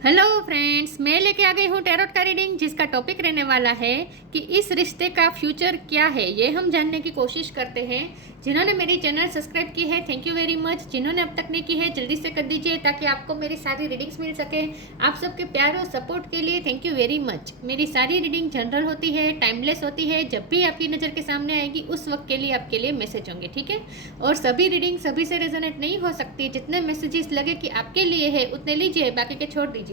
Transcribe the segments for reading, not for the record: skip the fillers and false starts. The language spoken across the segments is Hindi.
हेलो फ्रेंड्स, मैं लेके आ गई हूँ टैरोट का रीडिंग, जिसका टॉपिक रहने वाला है कि इस रिश्ते का फ्यूचर क्या है। ये हम जानने की कोशिश करते हैं। जिन्होंने मेरी चैनल सब्सक्राइब की है, थैंक यू वेरी मच। जिन्होंने अब तक नहीं की है, जल्दी से कर दीजिए ताकि आपको मेरी सारी रीडिंग्स मिल सके। आप सबके प्यार और सपोर्ट के लिए थैंक यू वेरी मच। मेरी सारी रीडिंग जनरल होती है, टाइमलेस होती है। जब भी आपकी नज़र के सामने आएगी उस वक्त के लिए आपके लिए मैसेज होंगे, ठीक है। और सभी रीडिंग सभी से रेजोनेट नहीं हो सकती। जितने मैसेजेस लगे कि आपके लिए है उतने लीजिए, बाकी के छोड़ दीजिए।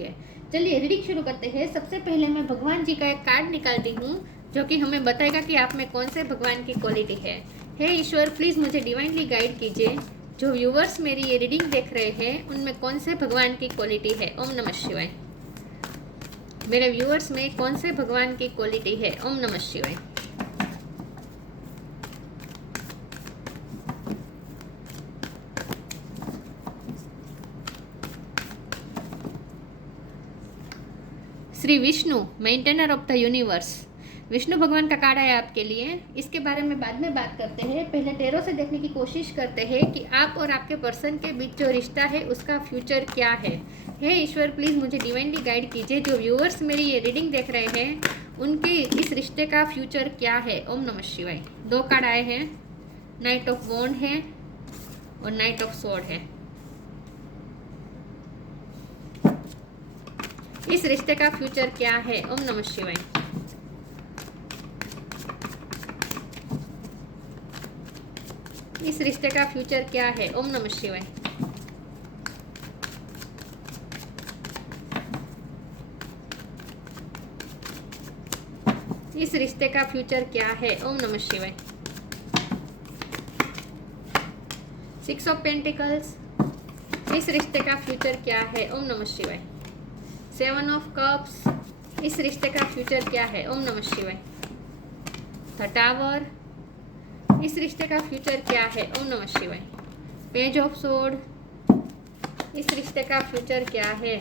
चलिए रीडिंग शुरू करते हैं। सबसे पहले मैं भगवान जी का एक कार्ड निकालती हूँ जो कि हमें बताएगा कि आप में कौन से भगवान की क्वालिटी है। हे ईश्वर, प्लीज़ मुझे डिवाइनली गाइड कीजिए। जो व्यूवर्स मेरी ये रीडिंग देख रहे हैं उनमें कौन से भगवान की क्वालिटी है। ओम नमः शिवाय। मेरे व्यूवर्स में कौन से भगवान की क्वालिटी है। ओम नमः शिवाय। Shri Vishnu, maintainer of the universe. Vishnu भगवान का कार्ड है आपके लिए। इसके बारे में बाद में बात करते हैं। पहले टैरो से देखने की कोशिश करते हैं कि आप और आपके पर्सन के बीच जो रिश्ता है उसका फ्यूचर क्या है। हे ईश्वर, प्लीज़ मुझे डिवाइनली गाइड कीजिए। जो व्यूअर्स मेरी ये रीडिंग देख रहे हैं उनके इस रिश्ते का फ्यूचर क्या है। ओम नमः शिवाय। दो कार्ड आए हैं, नाइट ऑफ वॉन्ड है और नाइट ऑफ स्वॉर्ड है। इस रिश्ते का फ्यूचर क्या है। ओम नमः शिवाय। इस रिश्ते का फ्यूचर क्या है। ओम नमः शिवाय। इस रिश्ते का फ्यूचर क्या है। ओम नमः शिवाय। 6 ऑफ पेंटिकल्स। इस रिश्ते का फ्यूचर क्या है। ओम नमः शिवाय। 7 ऑफ कप्स। इस रिश्ते का फ्यूचर क्या है। ओम नमः शिवाय। The tower. इस रिश्ते का फ्यूचर क्या है। ओम नमः शिवाय। Page of sword. इस रिश्ते का फ्यूचर क्या है।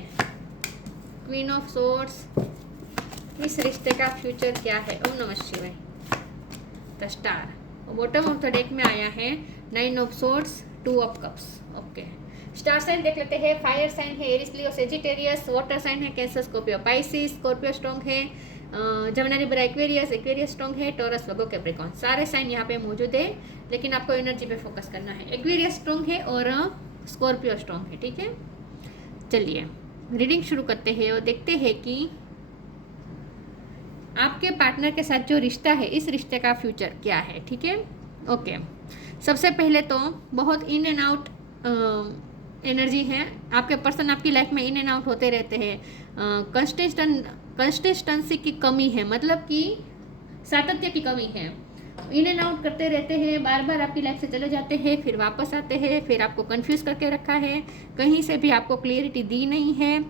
Queen of swords. इस रिश्ते का फ्यूचर क्या है। ओम नमः शिवाय। The star. Bottom of the deck में आया है 9 of swords, 2 of cups. Okay, star sign देख लेते हैं। फायर साइन है Aries, Leo, Sagittarius. Water sign है Cancer, Scorpio, Pisces. Scorpio strong है। Jamuna Libra Aquarius, Aquarius strong है। टॉरस, वर्गो, कैप्रिकॉर्न। सारे साइन यहाँ पे मौजूद है, लेकिन आपको एनर्जी पे फोकस करना है। एक्वेरियस स्ट्रॉन्ग है और स्कॉर्पियो स्ट्रॉन्ग है, ठीक है। चलिए रीडिंग शुरू करते हैं और देखते हैं कि आपके पार्टनर के साथ जो रिश्ता है इस रिश्ते का फ्यूचर क्या है, ठीक है। ओके, सबसे पहले तो बहुत इन एंड आउट एनर्जी है। आपके पर्सन आपकी लाइफ में इन एंड आउट होते रहते हैं। कंसिस्टेंसी की कमी है, मतलब कि सातत्य की कमी है। इन एंड आउट करते रहते हैं, बार बार आपकी लाइफ से चले जाते हैं, फिर वापस आते हैं, फिर आपको कंफ्यूज करके रखा है। कहीं से भी आपको क्लियरिटी दी नहीं है।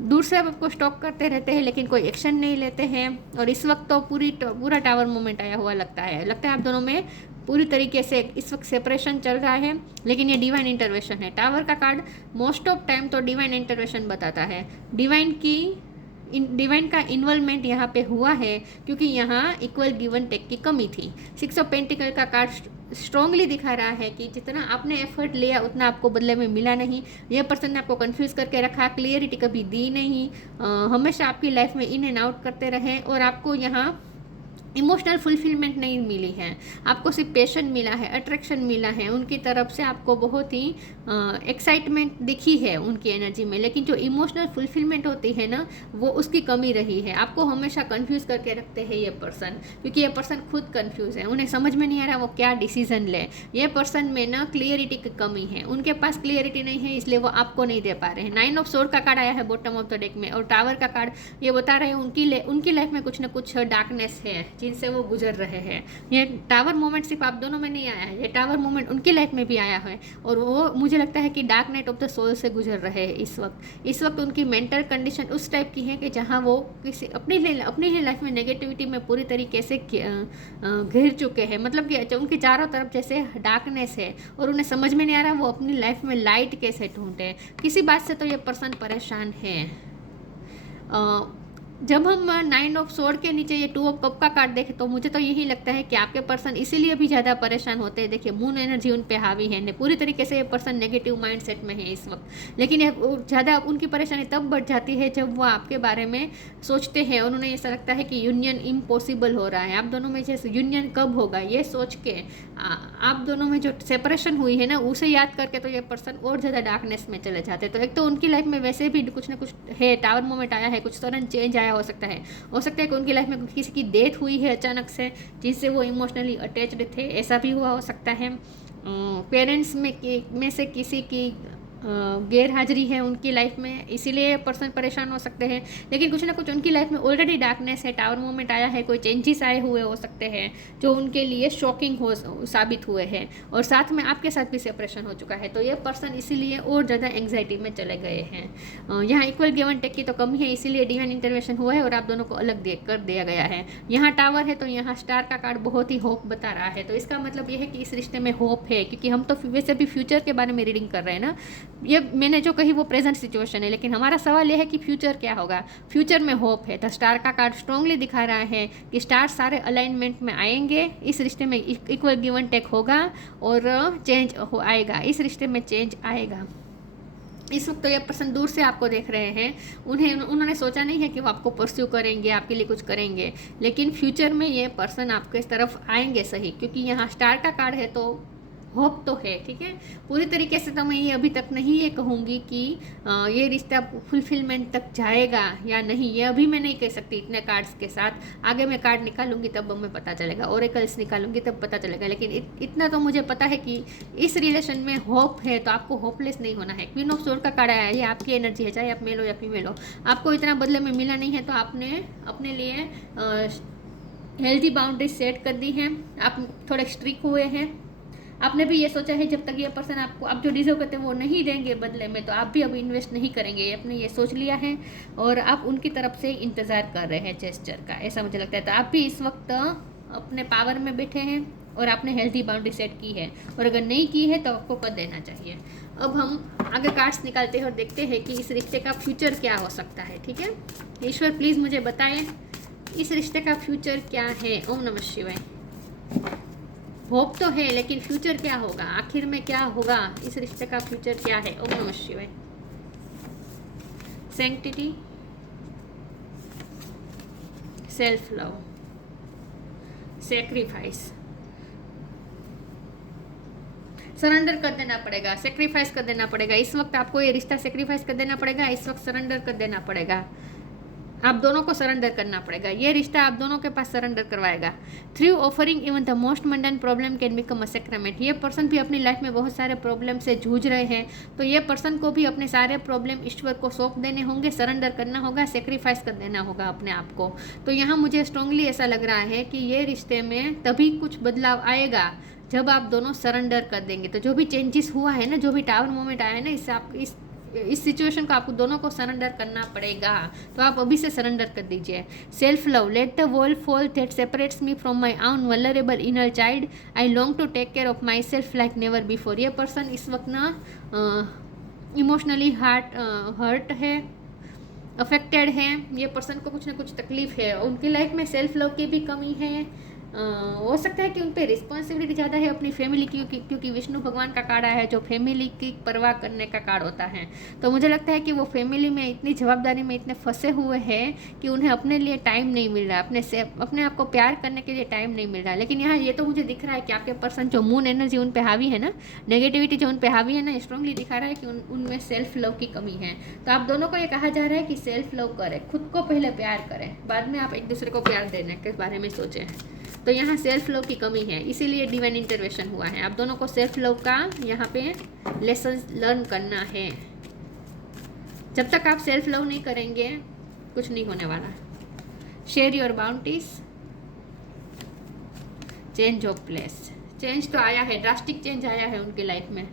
दूर से आपको स्टॉक करते रहते हैं लेकिन कोई एक्शन नहीं लेते हैं। और इस वक्त तो पूरा टावर मोमेंट आया हुआ लगता है आप दोनों में पूरी तरीके से इस वक्त सेपरेशन चल रहा है, लेकिन ये डिवाइन इंटरवेंशन है। टावर का कार्ड मोस्ट ऑफ टाइम तो डिवाइन इंटरवेंशन बताता है। डिवाइन का इन्वॉल्वमेंट यहाँ पे हुआ है, क्योंकि यहाँ इक्वल गिवन टेक की कमी थी। 6 ऑफ पेंटिकल का कार्ड स्ट्रांगली दिखा रहा है कि जितना आपने एफर्ट लिया उतना आपको बदले में मिला नहीं। यह पर्सन ने आपको कंफ्यूज करके रखा, क्लियरिटी कभी दी नहीं। हमेशा आपकी लाइफ में इन एंड आउट करते रहे और आपको यहाँ इमोशनल फुलफिलमेंट नहीं मिली है। आपको सिर्फ पैशन मिला है, अट्रैक्शन मिला है उनकी तरफ से। आपको बहुत ही एक्साइटमेंट दिखी है उनकी एनर्जी में, लेकिन जो इमोशनल फुलफिलमेंट होती है ना, वो उसकी कमी रही है। आपको हमेशा कंफ्यूज करके रखते हैं ये पर्सन, क्योंकि ये पर्सन खुद कंफ्यूज है। उन्हें समझ में नहीं आ रहा वो क्या डिसीजन ले। ये पर्सन में ना क्लियरिटी की कमी है, उनके पास क्लियरिटी नहीं है, इसलिए वो आपको नहीं दे पा रहे हैं। 9 ऑफ सोर्ड का कार्ड आया है बॉटम ऑफ द डेक में, और टावर का कार्ड ये बता रहे हैं उनकी लाइफ में कुछ ना कुछ डार्कनेस है जिनसे वो गुजर रहे हैं। ये टावर मोमेंट सिर्फ आप दोनों में नहीं आया है, ये टावर मोमेंट उनकी लाइफ में भी आया है। और वो मुझे लगता है कि dark night of the soul से गुजर रहे हैं इस वक्त उनकी मेंटल कंडीशन उस टाइप की है कि जहाँ वो किसी अपनी ही लाइफ में नेगेटिविटी में पूरी तरीके से घिर चुके हैं। मतलब कि उनकी चारों तरफ जैसे डार्कनेस है और उन्हें समझ में नहीं आ रहा वो अपनी लाइफ में लाइट कैसे ढूंढे। किसी बात से तो ये पर्सन परेशान है। जब हम 9 ऑफ सोर्ड के नीचे ये 2 ऑफ कप का कार्ड देखें तो मुझे तो यही लगता है कि आपके पर्सन इसीलिए भी ज़्यादा परेशान होते हैं। देखिए मून एनर्जी उन पे हावी है, पूरी तरीके से ये पर्सन नेगेटिव माइंडसेट में है इस वक्त। लेकिन ज़्यादा उनकी परेशानी तब बढ़ जाती है जब वो आपके बारे में सोचते हैं और उन्हें ऐसा लगता है कि यूनियन इम्पॉसिबल हो रहा है। आप दोनों में जैसे यूनियन कब होगा ये सोच के आप दोनों में जो सेपरेशन हुई है ना उसे याद करके तो ये पर्सन और ज़्यादा डार्कनेस में चले जाते हैं। तो एक तो उनकी लाइफ में वैसे भी कुछ ना कुछ है, टावर मोमेंट आया है, कुछ सडन चेंज आया हो सकता है कि उनकी लाइफ में किसी की डेथ हुई है अचानक से जिससे वो इमोशनली अटैच्ड थे, ऐसा भी हुआ हो सकता है। पेरेंट्स में से किसी की गैर हाजिरी है उनकी लाइफ में, इसीलिए पर्सन परेशान हो सकते हैं। लेकिन कुछ ना कुछ उनकी लाइफ में ऑलरेडी डार्कनेस है, टावर मोमेंट आया है, कोई चेंजेस आए हुए हो सकते हैं जो उनके लिए शॉकिंग हो साबित हुए हैं और साथ में आपके साथ भी सेपरेशन हो चुका है। तो ये पर्सन इसीलिए और ज़्यादा एंग्जाइटी में चले गए हैं। यहाँ इक्वल गिव एंड टेक की तो कमी है, इसीलिए डिवाइन इंटरवेंशन हुआ है और आप दोनों को अलग कर दिया गया है। यहाँ टावर है तो यहाँ स्टार का कार्ड बहुत ही होप बता रहा है। तो इसका मतलब ये है कि इस रिश्ते में होप है, क्योंकि हम तो वैसे भी फ्यूचर के बारे में रीडिंग कर रहे हैं ना। ये मैंने जो कही वो प्रेजेंट सिचुएशन है, लेकिन हमारा सवाल ये है कि फ्यूचर क्या होगा। फ्यूचर में होप है। तो स्टार का कार्ड स्ट्रांगली दिखा रहा है कि स्टार सारे अलाइनमेंट में आएंगे, इस रिश्ते में इक्वल गिव एंड टेक होगा और चेंज आएगा, इस रिश्ते में चेंज आएगा। इस वक्त तो ये पर्सन दूर से आपको देख रहे हैं, उन्होंने सोचा नहीं है कि वो आपको परस्यू करेंगे, आपके लिए कुछ करेंगे, लेकिन फ्यूचर में ये पर्सन आपके तरफ आएंगे सही, क्योंकि यहाँ स्टार का कार्ड है तो होप तो है। ठीक है, पूरी तरीके से तो मैं ये अभी तक नहीं ये कहूँगी कि ये रिश्ता फुलफिलमेंट तक जाएगा या नहीं, ये अभी मैं नहीं कह सकती इतने कार्ड्स के साथ। आगे मैं कार्ड निकालूंगी तब हमें पता चलेगा, ओरेकल्स निकालूंगी तब पता चलेगा। लेकिन इतना तो मुझे पता है कि इस रिलेशन में होप है, तो आपको होपलेस नहीं होना है। क्वीन ऑफ सोर्ड का कार्ड आया है, ये आपकी एनर्जी है, चाहे आप मेल हो या फीमेल हो। आपको इतना बदले में मिला नहीं है तो आपने अपने लिए हेल्थी बाउंड्रीज सेट कर दी हैं, आप थोड़े स्ट्रिक्ट हुए हैं। आपने भी ये सोचा है जब तक ये पर्सन आपको आप जो डिजर्व करते हैं वो नहीं देंगे बदले में, तो आप भी अब इन्वेस्ट नहीं करेंगे, आपने ये सोच लिया है और आप उनकी तरफ से इंतज़ार कर रहे हैं जेस्चर का, ऐसा मुझे लगता है। तो आप भी इस वक्त अपने पावर में बैठे हैं और आपने हेल्थी बाउंड्री सेट की है, और अगर नहीं की है तो आपको कर देना चाहिए। अब हम आगे कार्ड्स निकालते हैं और देखते हैं कि इस रिश्ते का फ्यूचर क्या हो सकता है। ठीक है, ईश्वर प्लीज़ मुझे बताएं इस रिश्ते का फ्यूचर क्या है। ओम नमः शिवाय। होप तो है, लेकिन फ्यूचर क्या होगा, आखिर में क्या होगा, इस रिश्ते का फ्यूचर क्या है। ओम नमः शिवाय। Sanctity, self love, sacrifice. Surrender कर देना पड़ेगा, सेक्रीफाइस कर देना पड़ेगा। इस वक्त आपको ये रिश्ता सेक्रीफाइस कर देना पड़ेगा, इस वक्त सरेंडर कर देना पड़ेगा, आप दोनों को सरेंडर करना पड़ेगा। ये रिश्ता आप दोनों के पास सरेंडर करवाएगा। Through offering even the most mundane problem can become a sacrament. ये पर्सन भी अपनी लाइफ में बहुत सारे प्रॉब्लम से जूझ रहे हैं, तो ये पर्सन को भी अपने सारे प्रॉब्लम ईश्वर को सौंप देने होंगे, सरेंडर करना होगा, सेक्रीफाइस कर देना होगा अपने आप को। तो यहाँ मुझे स्ट्रांगली ऐसा लग रहा है कि ये रिश्ते में तभी कुछ बदलाव आएगा जब आप दोनों सरेंडर कर देंगे। तो जो भी चेंजेस हुआ है ना, जो भी टावर मोमेंट आया है ना, इससे आप इस सिचुएशन को आपको दोनों को सरेंडर करना पड़ेगा। तो आप अभी से सरेंडर कर दीजिए। Self love, let the wall fall that separates me from my own vulnerable inner child, I long to take care of my self like never before. ये पर्सन इस वक्त ना इमोशनली हर्ट है, अफेक्टेड है। ये पर्सन को कुछ ना कुछ तकलीफ है, उनकी लाइफ में सेल्फ लव की भी कमी है। हो सकता है कि उन पर रिस्पॉन्सिबिलिटी ज़्यादा है अपनी फैमिली की, क्योंकि विष्णु भगवान का कार्ड है जो फैमिली की परवाह करने का कार्ड होता है। तो मुझे लगता है कि वो फैमिली में इतनी जवाबदारी में इतने फंसे हुए हैं कि उन्हें अपने लिए टाइम नहीं मिल रहा, अपने आप को प्यार करने के लिए टाइम नहीं मिल रहा। लेकिन यहाँ ये तो मुझे दिख रहा है कि आपके पर्सन जो मून एनर्जी उन पर हावी है ना, नेगेटिविटी जो उन पर हावी है ना, स्ट्रांगली दिखा रहा है कि उनमें सेल्फ लव की कमी है। तो आप दोनों को ये कहा जा रहा है कि सेल्फ लव करें, खुद को पहले प्यार करें, बाद में आप एक दूसरे को प्यार देने के बारे में सोचें। तो यहाँ सेल्फ लव की कमी है, इसीलिए डिवाइन इंटरवेंशन हुआ है। आप दोनों को सेल्फ लव का यहाँ पे लेसन लर्न करना है। जब तक आप सेल्फ लव नहीं करेंगे कुछ नहीं होने वाला। Share your boundaries, change of place. Change तो आया है, ड्रास्टिक चेंज आया है उनकी लाइफ में।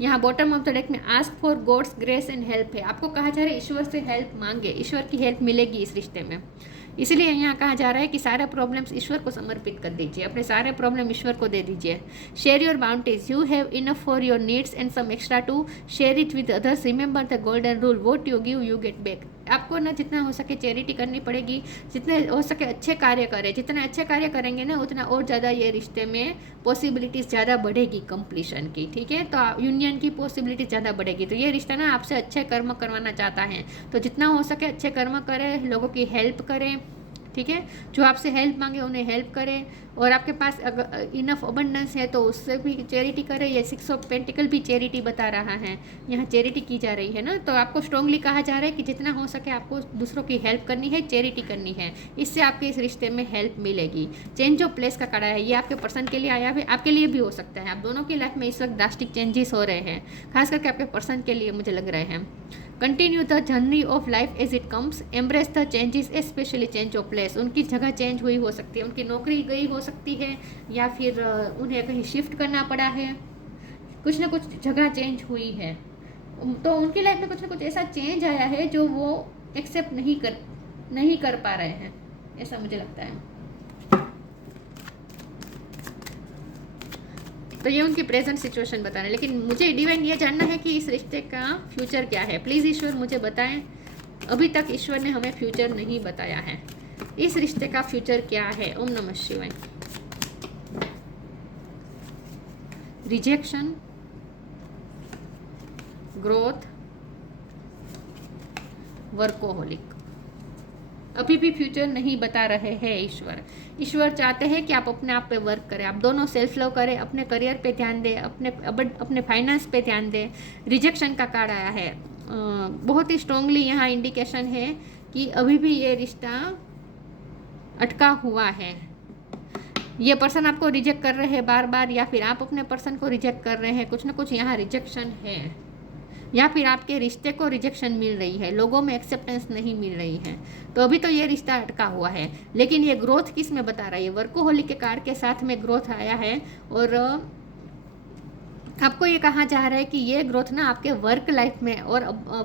यहाँ बॉटम ऑफ द डेक में ask for God's grace and help है। आपको कहा जा रहा है ईश्वर से हेल्प मांगे, ईश्वर की हेल्प मिलेगी इस रिश्ते में। इसलिए यहाँ कहा जा रहा है कि सारे प्रॉब्लम्स ईश्वर को समर्पित कर दीजिए, अपने सारे प्रॉब्लम ईश्वर को दे दीजिए। Share your bounties, you have enough for your needs and some extra to share it with others. Remember the golden rule, what you give you get back. आपको ना जितना हो सके चैरिटी करनी पड़ेगी, जितने हो सके अच्छे कार्य करें, जितने अच्छे कार्य करेंगे ना उतना और ज़्यादा ये रिश्ते में पॉसिबिलिटीज़ ज़्यादा बढ़ेगी कंप्लीशन की, ठीक है। तो यूनियन की पॉसिबिलिटी ज़्यादा बढ़ेगी। तो ये रिश्ता ना आपसे अच्छे कर्म करवाना चाहता है, तो जितना हो सके अच्छे कर्म करें, लोगों की हेल्प करें, ठीक है। जो आपसे हेल्प मांगे उन्हें हेल्प करें, और आपके पास अगर इनफ अबंडेंस है तो उससे भी चैरिटी करें। ये 6 ऑफ पेंटिकल भी चैरिटी बता रहा है, यहाँ चैरिटी की जा रही है ना। तो आपको स्ट्रांगली कहा जा रहा है कि जितना हो सके आपको दूसरों की हेल्प करनी है, चैरिटी करनी है, इससे आपके इस रिश्ते में हेल्प मिलेगी। चेंज ऑफ प्लेस का कार्ड है, ये आपके पर्सन के लिए आया है, आपके लिए भी हो सकता है। आप दोनों की लाइफ में इस वक्त ड्रास्टिक चेंजेस हो रहे हैं, खास करके आपके पर्सन के लिए मुझे लग रहे हैं। Continue the journey of life as it comes, embrace the changes, specially change of place. उनकी जगह चेंज हुई हो सकती है, उनकी नौकरी गई हो सकती है, या फिर उन्हें कहीं शिफ्ट करना पड़ा है, कुछ ना कुछ जगह चेंज हुई है। तो उनकी लाइफ में कुछ ना कुछ ऐसा चेंज आया है जो वो एक्सेप्ट नहीं कर पा रहे हैं, ऐसा मुझे लगता है। तो ये उनकी प्रेजेंट सिचुएशन बता रहे हैं, लेकिन मुझे डिवाइन ये जानना है कि इस रिश्ते का फ्यूचर क्या है। प्लीज़ ईश्वर मुझे बताएं। अभी तक ईश्वर ने हमें फ्यूचर नहीं बताया है, इस रिश्ते का फ्यूचर क्या है। ओम नमः शिवाय। Rejection, growth, workaholic. अभी भी फ्यूचर नहीं बता रहे हैं ईश्वर। ईश्वर चाहते हैं कि आप अपने आप पे वर्क करें, आप दोनों सेल्फ लव करें, अपने करियर पे ध्यान दें, अपने फाइनेंस पे ध्यान दें। रिजेक्शन का कार्ड आया है, बहुत ही स्ट्रांगली यहाँ इंडिकेशन है कि अभी भी ये रिश्ता अटका हुआ है। ये पर्सन आपको रिजेक्ट कर रहे हैं बार बार, या फिर आप अपने पर्सन को रिजेक्ट कर रहे हैं, कुछ ना कुछ यहाँ रिजेक्शन है, या फिर आपके रिश्ते को रिजेक्शन मिल रही है, लोगों में एक्सेप्टेंस नहीं मिल रही है। तो अभी तो ये रिश्ता अटका हुआ है, लेकिन ये ग्रोथ किस में बता रहा है। वर्कोहोलिक के कार्ड के साथ में ग्रोथ आया है, और आपको ये कहा जा रहा है कि ये ग्रोथ ना आपके वर्क लाइफ में और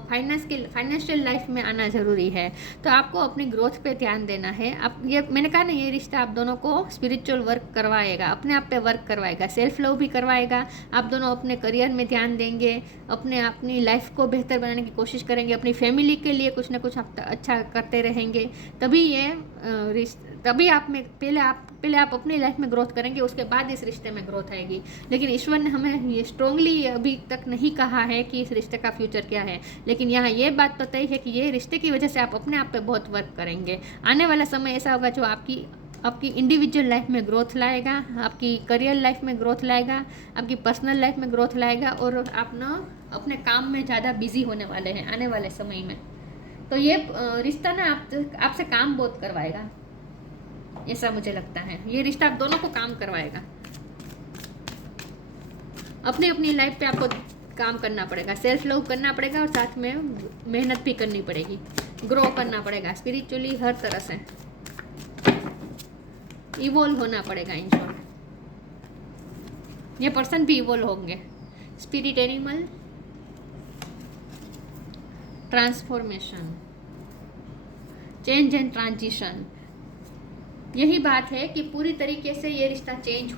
फाइनेंशियल लाइफ में आना ज़रूरी है। तो आपको अपनी ग्रोथ पे ध्यान देना है। आप ये मैंने कहा ना, ये रिश्ता आप दोनों को स्पिरिचुअल वर्क करवाएगा, अपने आप पे वर्क करवाएगा, सेल्फ लव भी करवाएगा। आप दोनों अपने करियर में ध्यान देंगे, अपनी लाइफ को बेहतर बनाने की कोशिश करेंगे, अपनी फैमिली के लिए कुछ ना कुछ आप अच्छा करते रहेंगे। तभी आप में पहले आप अपनी लाइफ में ग्रोथ करेंगे, उसके बाद इस रिश्ते में ग्रोथ आएगी। लेकिन ईश्वर ने हमें ये स्ट्रांगली अभी तक नहीं कहा है कि इस रिश्ते का फ्यूचर क्या है, लेकिन यहाँ ये बात तो तय है कि ये रिश्ते की वजह से आप अपने आप पे बहुत वर्क करेंगे। आने वाला समय ऐसा होगा जो आपकी इंडिविजुअल लाइफ में ग्रोथ लाएगा, आपकी करियर लाइफ में ग्रोथ लाएगा, आपकी पर्सनल लाइफ में ग्रोथ लाएगा, और आप ना अपने काम में ज़्यादा बिजी होने वाले हैं आने वाले समय में। तो ये रिश्ता ना आपसे काम बहुत करवाएगा, ऐसा मुझे लगता है। ये रिश्ता आप दोनों को काम करवाएगा। अपनी अपनी लाइफ पे आपको काम करना पड़ेगा, सेल्फ लव करना पड़ेगा, और साथ में मेहनत भी करनी पड़ेगी, ग्रो करना पड़ेगा स्पिरिचुअली, हर तरह से इवॉल्व होना पड़ेगा। इन शॉर्ट ये पर्सन भी इवॉल्व होंगे। Spirit animal, transformation, change and transition. यही बात है कि पूरी तरीके से ये रिश्ता चेंज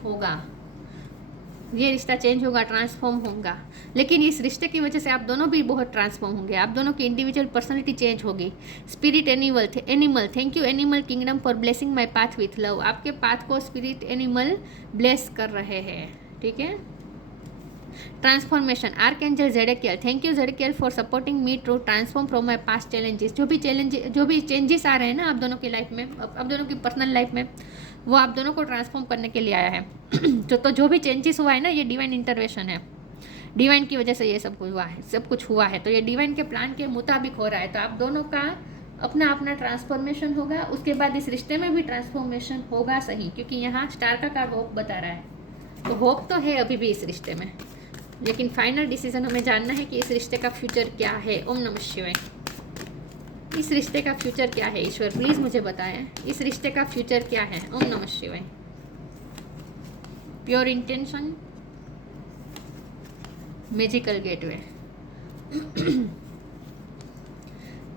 होगा, ट्रांसफॉर्म होगा। लेकिन इस रिश्ते की वजह से आप दोनों भी बहुत ट्रांसफॉर्म होंगे, आप दोनों की इंडिविजुअल पर्सनालिटी चेंज होगी। Spirit animal, thank you animal kingdom for blessing my path with love. आपके पाथ को स्पिरिट एनिमल ब्लेस कर रहे हैं, ठीक है। Transformation, archangel Zadkiel, thank you Zadkiel for supporting me to transform from my past challenges. जो भी चेंजेस आ रहे हैं ना आप दोनों की लाइफ में, आप दोनों की पर्सनल लाइफ में, वो आप दोनों को ट्रांसफॉर्म करने के लिए आया है। तो जो भी चेंजेस हुआ है ना, ये डिवाइन इंटरवेंशन है, डिवाइन की वजह से ये सब कुछ हुआ है। तो ये डिवाइन के प्लान के मुताबिक हो रहा है। तो आप दोनों का अपना ट्रांसफॉर्मेशन होगा, उसके बाद इस रिश्ते में भी ट्रांसफॉर्मेशन होगा, सही, क्योंकि यहाँ स्टार का कार्ड होप बता रहा है। तो होप तो है अभी भी इस रिश्ते में, लेकिन फाइनल डिसीजन हमें जानना है कि इस रिश्ते का फ्यूचर क्या है। ओम नमः शिवाय। इस रिश्ते का फ्यूचर क्या है ईश्वर, प्लीज़ मुझे बताएं, इस रिश्ते का फ्यूचर क्या है। ओम नमः शिवाय। Pure intention, magical gateway.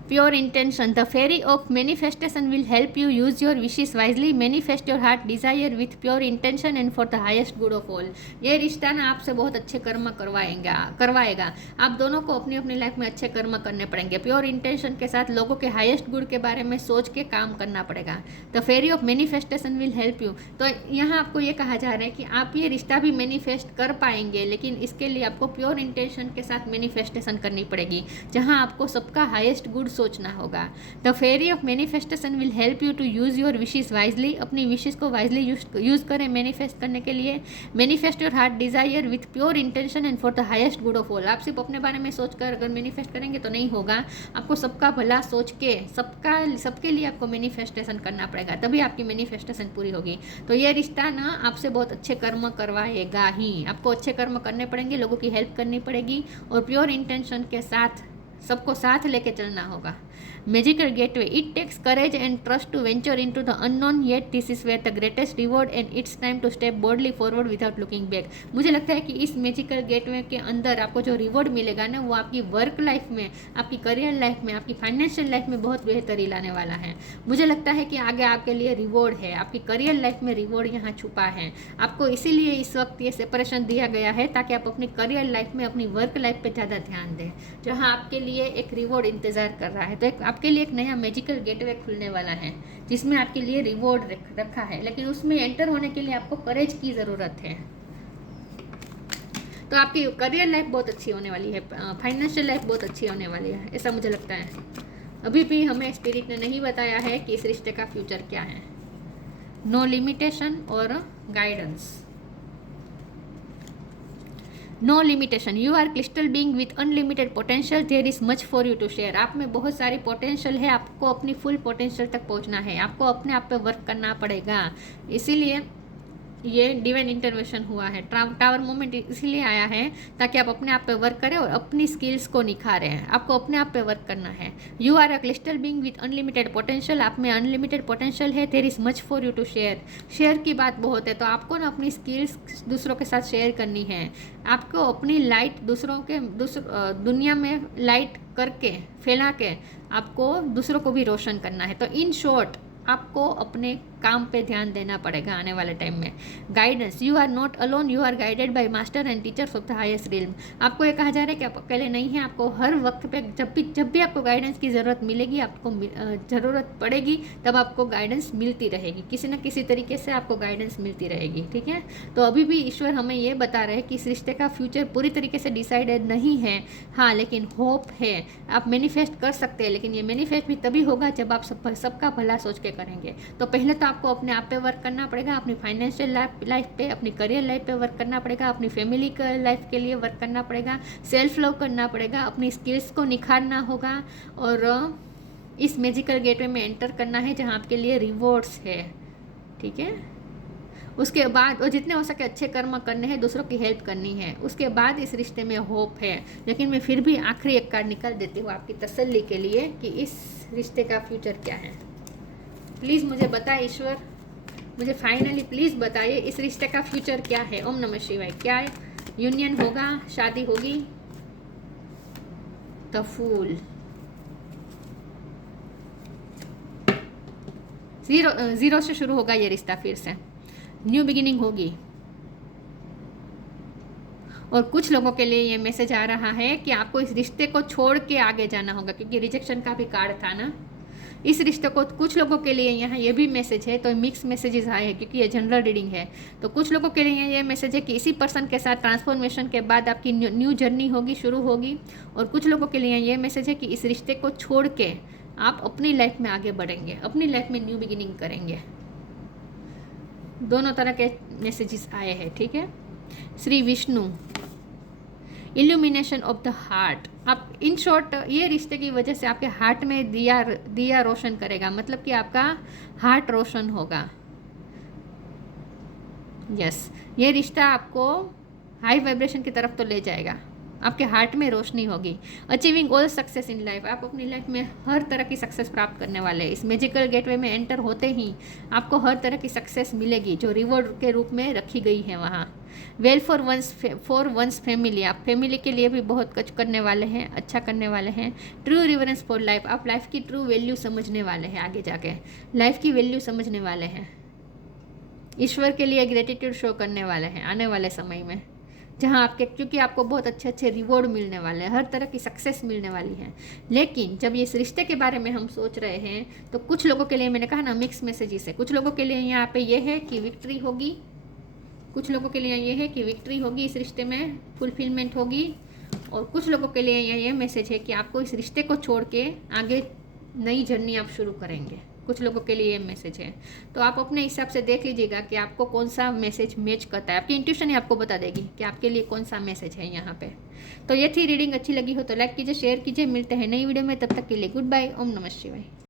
Pure intention. The fairy of manifestation will help you use your wishes wisely. Manifest your heart desire with pure intention and for the highest good of all. ये रिश्ता ना आपसे बहुत अच्छे कर्म करवाएगा। आप दोनों को अपनी अपनी लाइफ में अच्छे कर्म करने पड़ेंगे। प्योर इंटेंशन के साथ लोगों के हाईएस्ट गुड के बारे में सोच के काम करना पड़ेगा। The fairy of manifestation will help you. तो यहाँ आपको ये कहा जा रहा है कि आप ये रिश्ता भी मैनिफेस्ट कर पाएंगे, लेकिन इसके लिए आपको प्योर इंटेंशन के साथ मैनिफेस्टेशन करनी पड़ेगी, जहाँ आपको सबका हाईएस्ट गुड सोचना होगा। The fairy of manifestation will help you to use your wishes wisely. अपनी विशेस को वाइजली यूज़ करें मैनिफेस्ट करने के लिए। Manifest your heart desire with pure intention and for the highest good of all. आप सिर्फ अपने बारे में सोचकर अगर मैनिफेस्ट करेंगे तो नहीं होगा, आपको सबका भला सोच के सबके लिए आपको मैनिफेस्टेशन करना पड़ेगा, तभी आपकी मैनिफेस्टेशन पूरी होगी। तो ये रिश्ता ना आपसे बहुत अच्छे कर्म करवाएगा ही। आपको अच्छे कर्म करने पड़ेंगे, लोगों की हेल्प करनी पड़ेगी और प्योर इंटेंशन के साथ सबको साथ लेके चलना होगा। Magical gateway. It takes courage and trust to venture into the unknown, yet this is where the greatest reward and it's time to step boldly forward without looking back. मुझे लगता है कि इस मैजिकल गेटवे के अंदर आपको जो रिवॉर्ड मिलेगा ना, वो आपकी वर्क लाइफ में, आपकी करियर लाइफ में, आपकी फाइनेंशियल लाइफ में बहुत बेहतरी लाने वाला है। मुझे लगता है कि आगे आपके लिए रिवॉर्ड है, आपकी करियर लाइफ में रिवॉर्ड यहाँ छुपा है। आपको इसीलिए इस वक्त ये सेपरेशन दिया गया है ताकि आप अपनी करियर लाइफ में, अपनी वर्क लाइफ पे ज़्यादा ध्यान दें, जहाँ आपके लिए एक रिवॉर्ड इंतज़ार कर रहा है। तो आपके लिए एक नया मैजिकल गेटवे खुलने वाला है जिसमें आपके लिए रिवॉर्ड रखा है, लेकिन उसमें एंटर होने के लिए आपको करेज की ज़रूरत है। तो आपकी करियर लाइफ बहुत अच्छी होने वाली है, फाइनेंशियल लाइफ बहुत अच्छी होने वाली है, ऐसा मुझे लगता है। अभी भी हमें स्पिरिट ने नहीं बताया है कि इस रिश्ते का फ्यूचर क्या है। नो लिमिटेशन और guidance. No limitation. You are crystal being with unlimited potential, there is much for you to share. आप में बहुत सारी पोटेंशियल है, आपको अपनी फुल पोटेंशियल तक पहुंचना है, आपको अपने आप पे वर्क करना पड़ेगा। इसीलिए ये डिवाइन इंटरवेंशन हुआ है। टावर मोमेंट इसीलिए आया है ताकि आप अपने आप पे वर्क करें और अपनी स्किल्स को निखारें। आपको अपने आप पे वर्क करना है। You are a crystal being with unlimited potential. आप में अनलिमिटेड पोटेंशियल है। There is much for you to share. Share की बात बहुत है, तो आपको ना अपनी स्किल्स दूसरों के साथ शेयर करनी है। आपको अपनी लाइट दुनिया में लाइट करके फैला के आपको दूसरों को भी रोशन करना है। तो इन शॉर्ट आपको अपने काम पे ध्यान देना पड़ेगा आने वाले टाइम में। Guidance. You are not alone, you are guided by master and teachers of the highest realm. आपको ये कहा जा रहा है कि आप अकेले नहीं हैं। आपको हर वक्त पे जब भी आपको गाइडेंस की ज़रूरत मिलेगी, आपको ज़रूरत पड़ेगी, तब आपको गाइडेंस मिलती रहेगी, किसी न किसी तरीके से आपको गाइडेंस मिलती रहेगी। ठीक है, तो अभी भी ईश्वर हमें ये बता रहे हैं कि इस रिश्ते का फ्यूचर पूरी तरीके से डिसाइडेड नहीं है, हाँ, लेकिन होप है। आप मैनिफेस्ट कर सकते हैं, लेकिन ये मैनिफेस्ट भी तभी होगा जब आप सबका भला सोच के करेंगे। तो पहले तो आपको अपने आप पे वर्क करना पड़ेगा, अपनी फाइनेंशियल लाइफ पे, अपनी करियर लाइफ पे वर्क करना पड़ेगा, अपनी फैमिली लाइफ के लिए वर्क करना पड़ेगा, सेल्फ लव करना पड़ेगा, अपनी स्किल्स को निखारना होगा और इस मैजिकल गेटवे में एंटर करना है जहाँ आपके लिए रिवॉर्ड्स है। ठीक है, उसके बाद और जितने हो सके अच्छे कर्म करने हैं, दूसरों की हेल्प करनी है। उसके बाद इस रिश्ते में होप है। लेकिन मैं फिर भी आखिरी एक कार्ड निकाल देती हूँ आपकी तसल्ली के लिए कि इस रिश्ते का फ्यूचर क्या है। प्लीज़ मुझे बताए ईश्वर, मुझे फाइनली प्लीज़ बताइए इस रिश्ते का फ्यूचर क्या है। ओम नमः शिवाय। क्या यूनियन होगा, शादी होगी? The fool. जीरो से शुरू होगा ये रिश्ता, फिर से न्यू बिगिनिंग होगी। और कुछ लोगों के लिए ये मैसेज आ रहा है कि आपको इस रिश्ते को छोड़ के आगे जाना होगा, क्योंकि रिजेक्शन का भी कार्ड था ना। इस रिश्ते को कुछ लोगों के लिए यहाँ ये भी मैसेज है, तो मिक्स मैसेजेस आए हैं क्योंकि ये जनरल रीडिंग है। तो कुछ लोगों के लिए ये मैसेज है कि इसी पर्सन के साथ ट्रांसफॉर्मेशन के बाद आपकी न्यू जर्नी होगी, शुरू होगी। और कुछ लोगों के लिए ये मैसेज है कि इस रिश्ते को छोड़ के आप अपनी लाइफ में आगे बढ़ेंगे, अपनी लाइफ में न्यू बिगिनिंग करेंगे। दोनों तरह के मैसेजेस आए हैं। ठीक है, Shri Vishnu. Illumination of the heart. आप इन शॉर्ट ये रिश्ते की वजह से आपके हार्ट में दिया रोशन करेगा, मतलब कि आपका हार्ट रोशन होगा। यस, ये रिश्ता आपको हाई वाइब्रेशन की तरफ तो ले जाएगा, आपके हार्ट में रोशनी होगी। Achieving all success in life, आप अपनी लाइफ में हर तरह की सक्सेस प्राप्त करने वाले हैं। इस मैजिकल गेटवे में एंटर होते ही आपको हर तरह की सक्सेस मिलेगी जो रिवॉर्ड के रूप में रखी गई है वहाँ। वेल फॉर वंस फैमिली, आप फैमिली के लिए भी बहुत कुछ करने वाले हैं, अच्छा करने वाले हैं। ट्रू रिवरेंस फॉर लाइफ, आप लाइफ की ट्रू वैल्यू समझने वाले हैं, आगे जाके लाइफ की वैल्यू समझने वाले हैं। ईश्वर के लिए ग्रेटिट्यूड शो करने वाले हैं आने वाले समय में, जहां आपके, क्योंकि आपको बहुत अच्छे अच्छे रिवॉर्ड मिलने वाले हैं, हर तरह की सक्सेस मिलने वाली है। लेकिन जब इस रिश्ते के बारे में हम सोच रहे हैं तो कुछ लोगों के लिए, मैंने कहा ना मिक्स मैसेजेस है, कुछ लोगों के लिए यहाँ पे ये है कि विक्ट्री होगी, कुछ लोगों के लिए ये है कि विक्ट्री होगी, इस रिश्ते में फुलफिलमेंट होगी। और कुछ लोगों के लिए ये मैसेज है कि आपको इस रिश्ते को छोड़ के आगे नई जर्नी आप शुरू करेंगे। कुछ लोगों के लिए ये मैसेज है। तो आप अपने हिसाब से देख लीजिएगा कि आपको कौन सा मैसेज मैच करता है। आपकी इंट्यूशन ही आपको बता देगी कि आपके लिए कौन सा मैसेज है यहाँ पे। तो ये थी रीडिंग, अच्छी लगी हो तो लाइक कीजिए, शेयर कीजिए। मिलते हैं नई वीडियो में, तब तक के लिए गुड बाय। ओम नमः शिवाय।